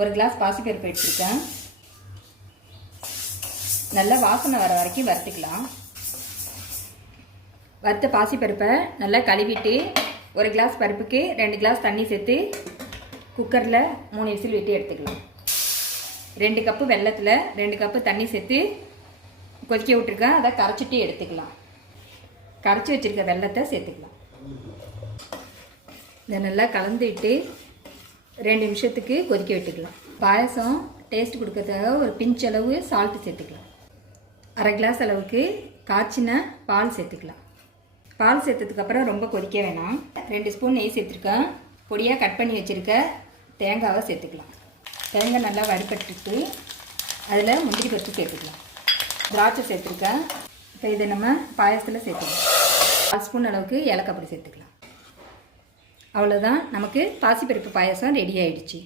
ஒரு கிளாஸ் பாசிப்பருப்பு எடுத்துருக்கேன். நல்லா வாசனை வர வரைக்கும் வறுத்துக்கலாம். வறுத்த பாசிப்பருப்பை நல்லா கழுவிட்டு ஒரு கிளாஸ் பருப்புக்கு 2 கிளாஸ் தண்ணி சேர்த்து குக்கரில் 3 விசில் விட்டு எடுத்துக்கலாம். 2 கப்பு வெல்லத்தில் 2 கப்பு தண்ணி சேர்த்து கொதிக்க விட்டுருக்கேன். அதை கரைச்சிட்டு எடுத்துக்கலாம். கரைச்சி வச்சுருக்க வெல்லத்தை சேர்த்துக்கலாம். இதை நல்லா கலந்துட்டு 2 நிமிஷத்துக்கு கொதிக்க விட்டுக்கலாம். பாயசம் டேஸ்ட் கொடுக்கறதுக்காக ஒரு பிஞ்ச் அளவு சால்ட்டு சேர்த்துக்கலாம். அரை கிளாஸ் அளவுக்கு காய்ச்சின பால் சேர்த்துக்கலாம். பால் சேர்த்ததுக்கப்புறம் ரொம்ப கொதிக்க வேணாம். 2 ஸ்பூன் நெய் சேர்த்துருக்கேன். பொடியாக கட் பண்ணி வச்சுருக்க தேங்காவை சேர்த்துக்கலாம். தேங்காய் நல்லா வறுபட்டுட்டு அதில் முந்திரி பருப்பு சேர்த்துக்கலாம். திராட்சை சேர்த்துருக்கேன். இப்போ இதை நம்ம பாயசத்தில் சேர்த்துக்கலாம். 1 ஸ்பூன் அளவுக்கு ஏலக்காய் பொடி சேர்த்துக்கலாம். அவ்வளோதான், நமக்கு பாசிப்பருப்பு பாயசம் ரெடி ஆகிடுச்சு.